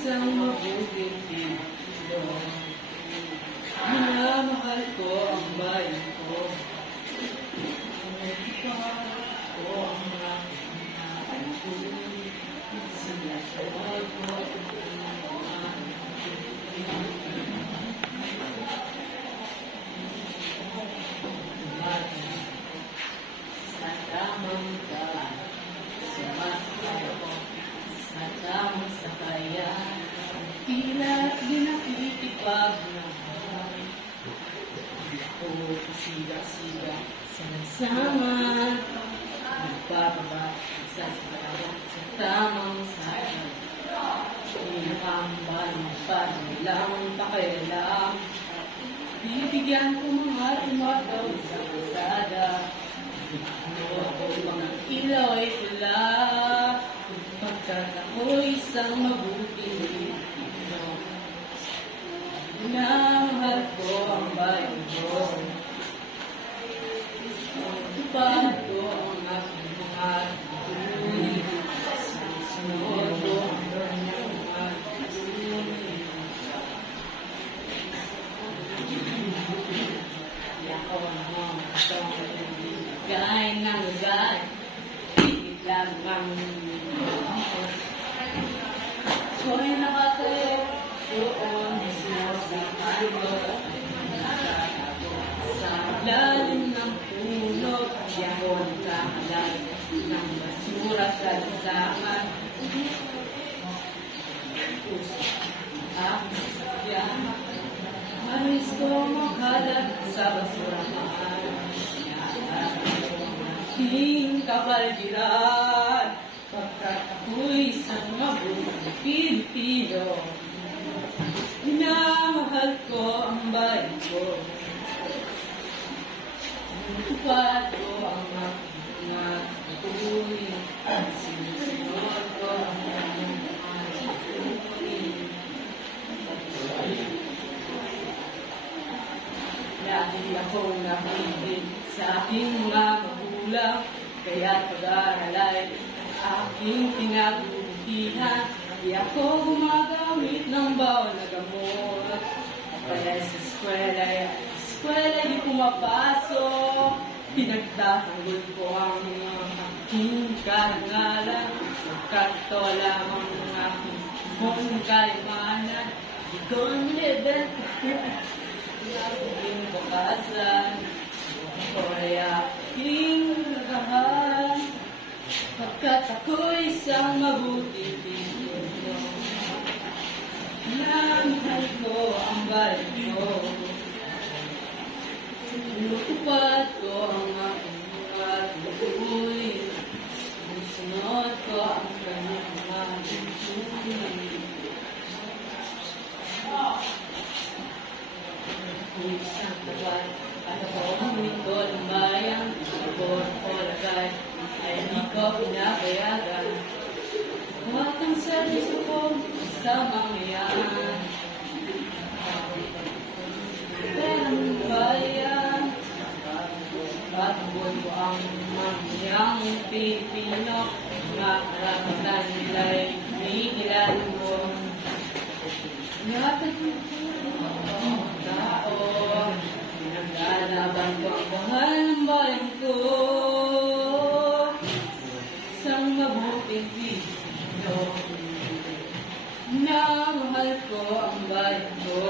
isang mabuting Pilipino. Minamahal ko ang bayan ko. Pinagpapahal ko ang mga pinagpapahal. Sinasawal ko ang sa tamang daan, sumasakay ako sa tamang sakayan, tila ginakikipag na buhay. Ako siga-siga sa lansangan, nagpapaba sa sakayan sa tamang sakay. Pinakambal ng panilang pakialam, bibigyan ko mga tumataw sa kasada. Mga ilaw ay pula, pagkat ako'y isang mabuting Pilipino. Minamahal ko ang bayan ko. Tupad ko ang aking mga tuloy. Sinusunod ko ang kanyang mga tuloy. Ako ang mga katong bigay ng lugar, higit lang ang ako'y nakatayo doon sa kanto, sa lalim ng puno, di ako nagkakalay ng basura sa lansangan. Aking sasakyan, manis ko makalat sa basurahan. Aking kapaligiran, pagkat ako'y isang mabuting Pilipino. Minamahal ko ang bayan ko. Tinutupad ko ang aking mga tutuloy. Sinusunod ko ang kanyang mga tutuloy. Lagi akong nakikinig sa aking mga magulang, kaya pag-aaral ay aking pinagbubutihan. Di ako gumagamit ng bawal na gamot. Kaya sa eskwela di pumapasok. Pinagtatanggol ko ang aking karangalan, pagkat ito lamang ang aking buong kaimanan. Di ko nilibet aking bakasan, ako'y aking nagahal, pagkat ako'y isang mabuting Pilipino. Minamahal ko ang bayan ko. Tinutupad ko ang aking mga tuloy. Sinusunod ko ang kanyang mga tuloy. Isang tapat at ako lingkod ng bayan, ako lagay ay hindi ko pinapayagan. Huwag ang servisyo ko sa mamayan. Perang bayan, patuloy ko ang mamayang Pilipino, mga karapatan nila'y binigyan ko. Lahat ng tao, pinaglalaban ko ang mahal ng bayan ko. Isang mabuting Pilipino, minamahal ko ang bayan ko.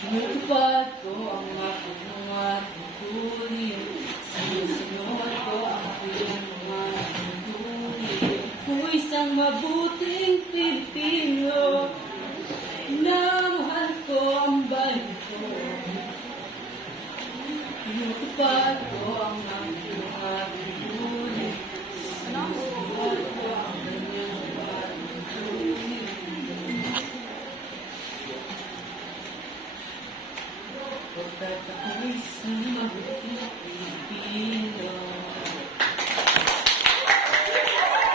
Tinutupad ko ang aking mga tungkulin, sinusunod ko ang aking mga tungkulin. Kung isang mabuting Pilipino, minamahal ko ang bayan ko. Tinutupad ko ang aking mga tungkulin, sinusunod ko ang kanyang mga tungkulin. Pagkat ako'y isang mabuting Pilipino.